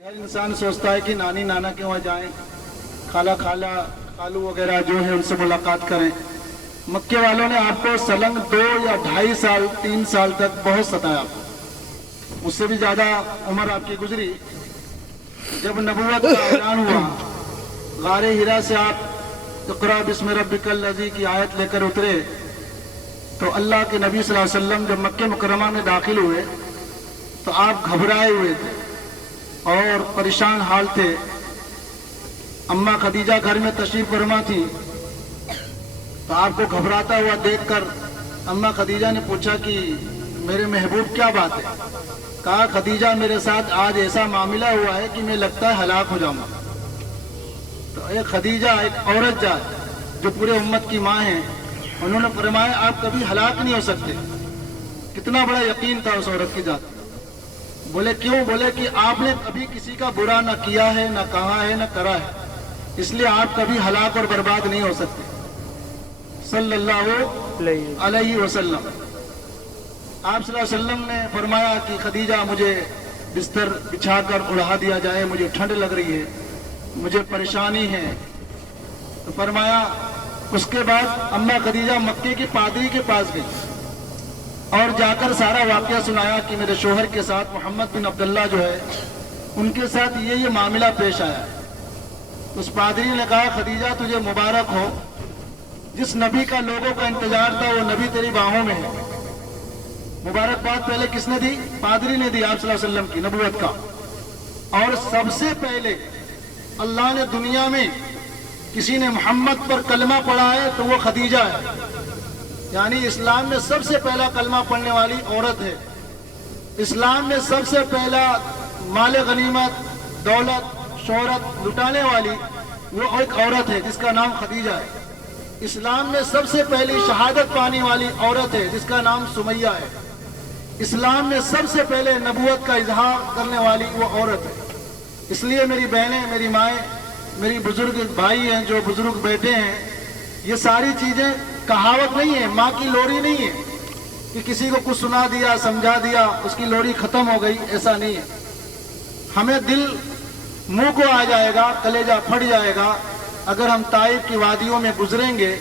हर इंसान सोचता है कि नानी नाना के वहाँ जाएं, खाला खाला खालू वगैरह जो है उनसे मुलाकात करें। मक्के वालों ने आपको सलंग 2 या 2.5 साल 3 साल तक बहुत सताया, उससे भी ज़्यादा उम्र आपकी गुजरी। जब नबूवत का ऐलान हुआ, गारे हिरा से आप इक़रा बिस्मि रब्बिकल लज़ी की आयत लेकर उतरे, तो अल्लाह के नबी सल्लल्लाहु अलैहि वसल्लम जब मक्के मुकर्रमा में दाखिल हुए तो आप घबराए हुए थे और परेशान हाल थे। अम्मा खदीजा घर में तशरीफ फरमा थी, तो आपको घबराता हुआ देखकर अम्मा खदीजा ने पूछा कि मेरे महबूब क्या बात है। कहा, खदीजा मेरे साथ आज ऐसा मामला हुआ है कि मैं लगता है हलाक हो जाऊंगा। तो एक खदीजा, एक औरत जात जो पूरे उम्मत की माँ है, उन्होंने फरमाया आप कभी हलाक नहीं हो सकते। कितना बड़ा यकीन था उस औरत की जात। बोले क्यों? बोले कि आपने कभी किसी का बुरा न किया है, न कहा है, न करा है, इसलिए आप कभी हलाक और बर्बाद नहीं हो सकते। सल्लल्लाहु अलैहि वसल्लम। आप सल्लल्लाहु अलैहि वसल्लम ने फरमाया कि खदीजा मुझे बिस्तर बिछाकर उड़ा दिया जाए, मुझे ठंड लग रही है, मुझे परेशानी है। तो फरमाया, उसके बाद अम्मा खदीजा मक्के की पादरी के पास गई और जाकर सारा वाकया सुनाया कि मेरे शोहर के साथ मोहम्मद बिन अब्दुल्ला जो है, उनके साथ ये मामला पेश आया है। उस पादरी ने कहा, खदीजा तुझे मुबारक हो, जिस नबी का लोगों का इंतजार था वो नबी तेरी बाहों में है। मुबारकबाद पहले किसने दी? पादरी ने दी आप सल्लल्लाहु अलैहि वसल्लम की नबूवत का। और सबसे पहले अल्लाह ने दुनिया में किसी ने मोहम्मद पर कलमा पढ़ा है तो वो खदीजा है। यानी इस्लाम में सबसे पहला कलमा पढ़ने वाली औरत है। इस्लाम में सबसे पहला माल गनीमत, दौलत, शोहरत लुटाने वाली वो एक औरत है जिसका नाम खदीजा है। इस्लाम में सबसे पहली शहादत पाने वाली औरत है जिसका नाम सुमैया है। इस्लाम में सबसे पहले नबूवत का इजहार करने वाली वो औरत है। इसलिए मेरी बहनें, मेरी माएँ, मेरी बुजुर्ग भाई हैं जो बुजुर्ग बैठे हैं, ये सारी चीजें कहावत नहीं है, माँ की लोरी नहीं है कि किसी को कुछ सुना दिया, समझा दिया, उसकी लोरी खत्म हो गई, ऐसा नहीं है। हमें दिल मुंह को आ जाएगा, कलेजा फट जाएगा अगर हम ताइफ की वादियों में गुजरेंगे,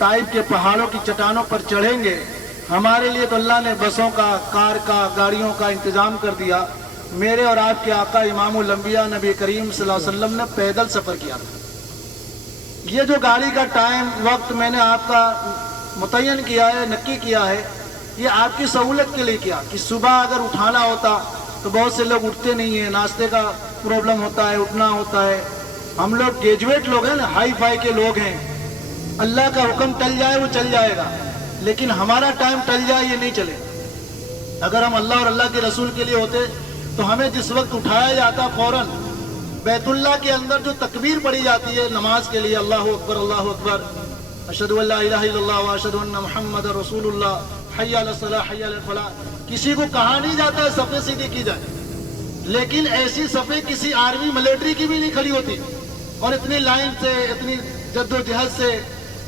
ताइफ के पहाड़ों की चट्टानों पर चढ़ेंगे। हमारे लिए तो अल्लाह ने बसों का, कार का, गाड़ियों का इंतजाम कर दिया। मेरे और आपके आका इमामुल अंबिया नबी करीम सल्लल्लाहु अलैहि वसल्लम ने पैदल सफर किया था। ये जो गाड़ी का टाइम वक्त मैंने आपका मुतय्यन किया है, नक्की किया है, ये आपकी सहूलत के लिए किया कि सुबह अगर उठाना होता तो बहुत से लोग उठते नहीं है, नाश्ते का प्रॉब्लम होता है, उठना होता है। हम लोग ग्रेजुएट लोग हैं ना, हाई फाई के लोग हैं। अल्लाह का हुक्म टल जाए वो चल जाएगा, लेकिन हमारा टाइम टल जाए ये नहीं चले। अगर हम अल्लाह और अल्लाह के रसूल के लिए होते तो हमें जिस वक्त उठाया जाता, फौरन बैतुल्लाह के अंदर जो तकबीर पड़ी जाती है नमाज के लिए, अल्लाहु अकबर, अशहदु अल्ला इलाहा इल्लल्लाह व अशहदु अन्ना मुहम्मदर रसूलुल्लाह, हय्या अलस सलाह हय्या अलल फलाह। किसी को कहा नहीं जाता है सफ़े सीधी की जाए, लेकिन ऐसी सफ़े किसी आर्मी मिलिट्री की भी नहीं खड़ी होती, और इतनी लाइन से, इतनी जद्दोजहद से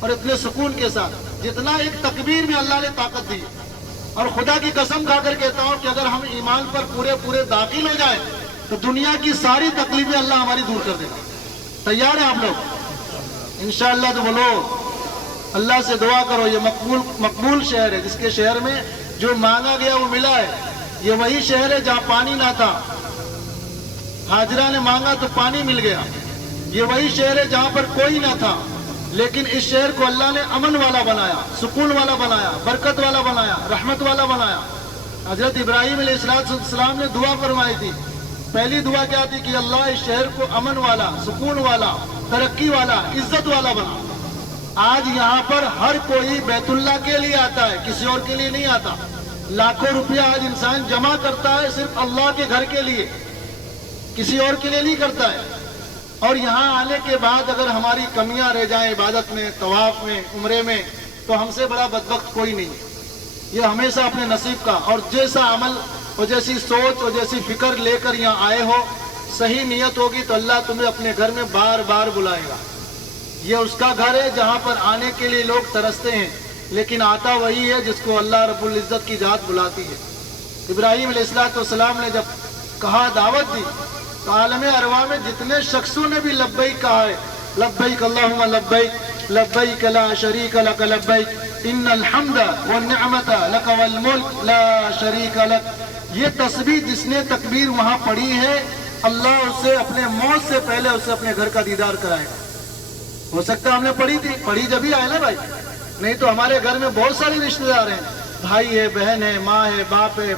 और इतने सुकून के साथ जितना एक तकबीर में अल्लाह ने ताकत दी। और खुदा की कसम खाकर कहता हूँ कि अगर हम ईमान पर पूरे पूरे दाखिल हो जाए तो दुनिया की सारी तकलीफें अल्लाह हमारी दूर कर देगा। तैयार हैं आप लोग? इंशाअल्लाह। तो बोलो, अल्लाह से दुआ करो। ये मकबूल शहर है, जिसके शहर में जो मांगा गया वो मिला है। ये वही शहर है जहाँ पानी ना था, हाजरा ने मांगा तो पानी मिल गया। ये वही शहर है जहाँ पर कोई ना था, लेकिन इस शहर को अल्लाह ने अमन वाला बनाया, सुकून वाला बनाया, बरकत वाला बनाया, रहमत वाला बनाया। हजरत इब्राहीम अलैहिस्सलाम ने दुआ फरमाई थी। पहली दुआ क्या थी कि अल्लाह इस शहर को अमन वाला, सुकून वाला, तरक्की वाला, इज्जत वाला बना। आज यहाँ पर हर कोई बैतुल्लाह के लिए आता है, किसी और के लिए नहीं आता। लाखों रुपया आज इंसान जमा करता है सिर्फ अल्लाह के घर के लिए, किसी और के लिए नहीं करता है। और यहाँ आने के बाद अगर हमारी कमियां रह जाएं इबादत में, तवाफ में, उम्रे में, तो हमसे बड़ा बदबख्त कोई नहीं है। ये हमेशा अपने नसीब का, और जैसा अमल और जैसी सोच और जैसी फिक्र लेकर यहाँ आए हो, सही नियत होगी तो अल्लाह तुम्हें अपने घर में बार बार बुलाएगा। ये उसका घर है जहाँ पर आने के लिए लोग तरसते हैं, लेकिन आता वही है जिसको अल्लाह रब्बुल इज्जत की जात बुलाती है। इब्राहीम अलैहिस्सलाम ने जब कहा, दावत दी تو عالم ارواح میں جتنے شخصوں نے بھی لبیک کہا ہے، لبیک اللہم لبیک لبیک لا شریک لک لبیک ان الحمد والنعمت لک والملک لا شریک لک، یہ تسبیح جس نے تکبیر وہاں پڑھی ہے اللہ اسے اپنے موت سے پہلے اسے اپنے گھر کا دیدار کرائے گا۔ ہو سکتا ہے ہم نے پڑھی تھی، پڑھی جبھی آئے نا بھائی، نہیں تو ہمارے گھر میں بہت سارے رشتہ دار ہیں، بھائی ہے، بہن ہے، ماں ہے، باپ ہے،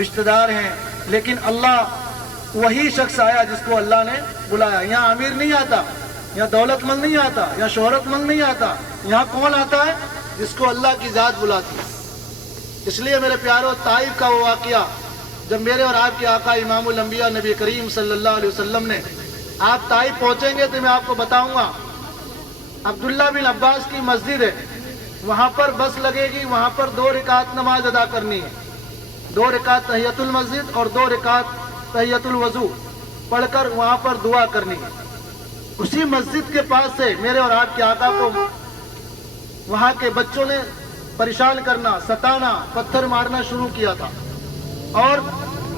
رشتہ دار ہیں، لیکن اللہ وہی شخص آیا جس کو اللہ نے بلایا۔ یہاں امیر نہیں آتا، یہاں دولت مند نہیں آتا، یہاں شہرت مند نہیں آتا، یہاں کون آتا ہے؟ جس کو اللہ کی ذات بلاتی ہے۔ اس لیے میرے پیارو، طائف کا وہ واقعہ جب میرے اور آپ کے آقا امام الانبیاء نبی کریم صلی اللہ علیہ وسلم نے، آپ طائف پہنچیں گے تو میں آپ کو بتاؤں گا، عبداللہ بن عباس کی مسجد ہے، وہاں پر بس لگے گی، وہاں پر 2 رکعت نماز ادا کرنی ہے، 2 رکعت تحیۃ المسجد اور 2 رکعت تحیۃ الوضو پڑھ کر وہاں پر دعا کرنی ہے۔ اسی مسجد کے پاس سے میرے اور آپ کے آقا کو وہاں کے بچوں نے پریشان کرنا، ستانا، پتھر مارنا شروع کیا تھا، اور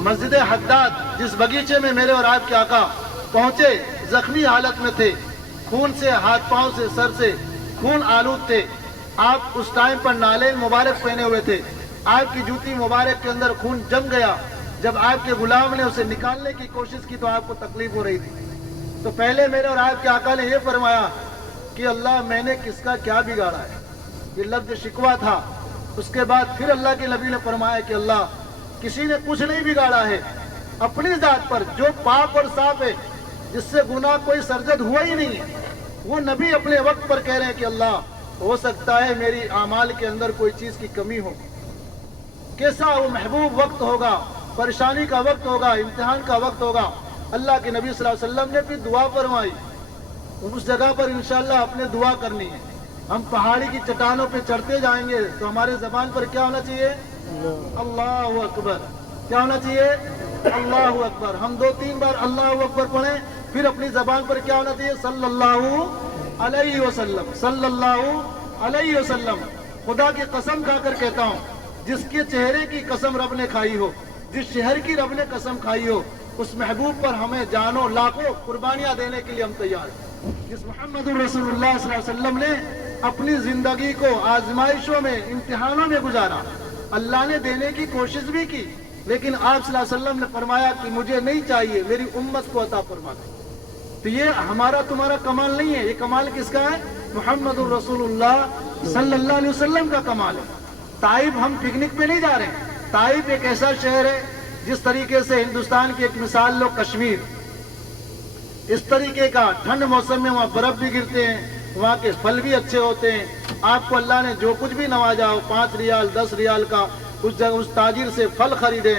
مسجد حداد جس باغیچے میں میرے اور آپ کے آقا پہنچے زخمی حالت میں تھے، خون سے ہاتھ پاؤں سے سر سے خون آلود تھے، آپ اس ٹائم پر نالین مبارک پہنے ہوئے تھے، آپ کی جوتی مبارک کے اندر خون جم گیا، جب آپ کے غلام نے اسے نکالنے کی کوشش کی تو آپ کو تکلیف ہو رہی تھی، تو پہلے میرے اور آپ کے آقا نے یہ فرمایا کہ اللہ میں نے کس کا کیا بگاڑا ہے، یہ لفظ شکوہ تھا۔ اس کے بعد پھر اللہ کے نبی نے فرمایا کہ اللہ کسی نے کچھ نہیں بگاڑا ہے، اپنی ذات پر جو پاک اور صاف ہے، جس سے گناہ کوئی سرزد ہوا ہی نہیں ہے، وہ نبی اپنے وقت پر کہہ رہے ہیں کہ اللہ ہو سکتا ہے میری اعمال کے اندر کوئی چیز کی کمی ہو۔ کیسا وہ محبوب وقت ہوگا، پریشانی کا وقت ہوگا، امتحان کا وقت ہوگا۔ اللہ کے نبی صلی اللہ علیہ وسلم نے پھر دعا فرمائی، اس جگہ پر انشاءاللہ اپنے دعا کرنی ہے۔ ہم پہاڑی کی چٹانوں پہ چڑھتے جائیں گے تو ہمارے زبان پر کیا ہونا چاہیے؟ اللہ اکبر۔ کیا ہونا چاہیے؟ اللہ اکبر۔ ہم 2-3 بار اللہ اکبر پڑھیں، پھر اپنی زبان پر کیا ہونا چاہیے؟ صلی اللہ علیہ وسلم، صلی اللہ علیہ وسلم۔ خدا کی قسم کھا کر کہتا ہوں، جس کے چہرے کی قسم رب نے کھائی ہو، جس شہر کی رب نے قسم کھائی ہو، اس محبوب پر ہمیں جانوں لاکھوں قربانیاں دینے کے لیے ہم تیار ہیں۔ جس محمد رسول اللہ صلی اللہ علیہ وسلم نے اپنی زندگی کو آزمائشوں میں، امتحانوں میں گزارا، اللہ نے دینے کی کوشش بھی کی، لیکن آپ صلی اللہ علیہ وسلم نے فرمایا کہ مجھے نہیں چاہیے، میری امت کو عطا فرما دے۔ تو یہ ہمارا تمہارا کمال نہیں ہے، یہ کمال کس کا ہے؟ محمد الرسول اللہ صلی اللہ علیہ وسلم کا کمال ہے۔ طائف ہم پکنک پہ نہیں جا رہے ہیں، طائف ایک ایسا شہر ہے جس طریقے سے ہندوستان کی ایک مثال لو کشمیر، اس طریقے کا ٹھنڈ موسم میں وہاں برف بھی گرتے ہیں، وہاں کے پھل بھی اچھے ہوتے ہیں، آپ کو اللہ نے جو کچھ بھی نوازا ہو، 5 ریال 10 ریال کا اس جگہ اس تاجر سے پھل خریدیں،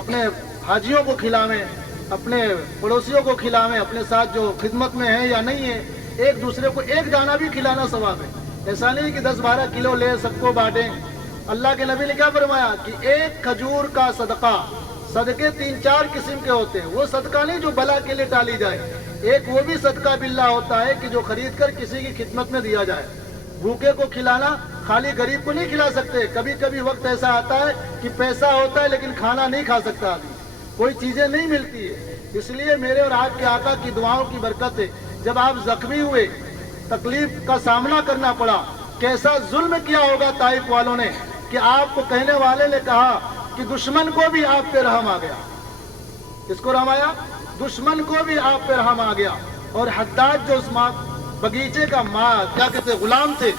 اپنے حاجیوں کو کھلاویں، اپنے پڑوسیوں کو کھلاویں، اپنے ساتھ جو خدمت میں ہیں یا نہیں ہیں، ایک دوسرے کو ایک دانہ بھی کھلانا ثواب ہے۔ ایسا نہیں کہ 10-12 کلو لے سب کو بانٹیں۔ اللہ کے نبی نے کیا فرمایا کہ ایک کھجور کا صدقہ، صدقے 3-4 قسم کے ہوتے ہیں، وہ صدقہ نہیں جو بلا کے لیے ڈالی جائے، ایک وہ بھی صدقہ باللہ ہوتا ہے کہ جو خرید کر کسی کی خدمت میں دیا جائے۔ بھوکے کو کھلانا، خالی غریب کو نہیں کھلا سکتے، کبھی کبھی وقت ایسا آتا ہے کہ پیسہ ہوتا ہے لیکن کھانا نہیں کھا سکتا آدمی، کوئی چیزیں نہیں ملتی ہے۔ اس لیے میرے اور آپ کے آقا کی دعاؤں کی برکت ہے، جب آپ زخمی ہوئے، تکلیف کا سامنا کرنا پڑا، کیسا ظلم کیا ہوگا طائف والوں نے کہ آپ کو کہنے والے نے کہا کہ دشمن کو بھی آپ پہ رحم آ گیا۔ کس کو رحم آیا؟ دشمن کو بھی آپ پہ رحم آ گیا۔ اور حداد جو اس بغیچے کا کیا کہتے غلام تھے،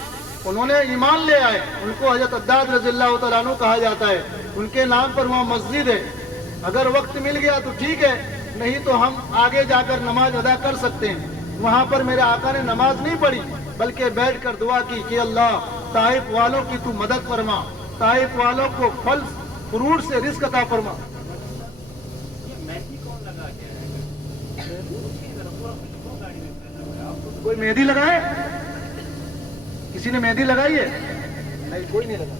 انہوں نے ایمان لے آئے، ان کو حضرت حداد رضی اللہ تعالیٰ عنہ کہا جاتا ہے، ان کے نام پر وہاں مسجد ہے، اگر وقت مل گیا تو ٹھیک ہے، نہیں تو ہم آگے جا کر نماز ادا کر سکتے ہیں۔ وہاں پر میرے آقا نے نماز نہیں پڑھی بلکہ بیٹھ کر دعا کی کہ اللہ طائف والوں کی تو مدد فرما، طائف والوں کو پھل فروٹ سے رزق عطا فرما۔ کوئی مہندی لگائے؟ کسی نے مہندی لگائی ہے؟ نہیں، کوئی نہیں لگا۔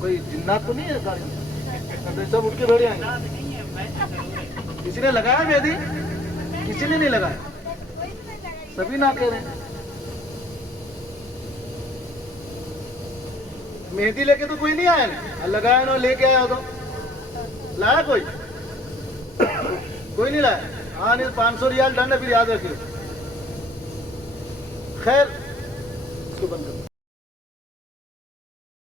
کوئی جنات تو نہیں ہے گاڑی میں؟ سب اٹھ کے بیٹھے آئیں گے۔ کسی نے لگایا مہندی؟ کسی نے نہیں لگایا، سبھی نہ کہہ رہے ہیں۔ مہندی لے کے تو کوئی نہیں آیا، لگایا نہ لے کے آیا تو لایا کوئی؟ کوئی نہیں لایا؟ ہاں نہیں 500 ریال ڈن ہے، پھر یاد رکھیے. خیر اس کو بند کرو.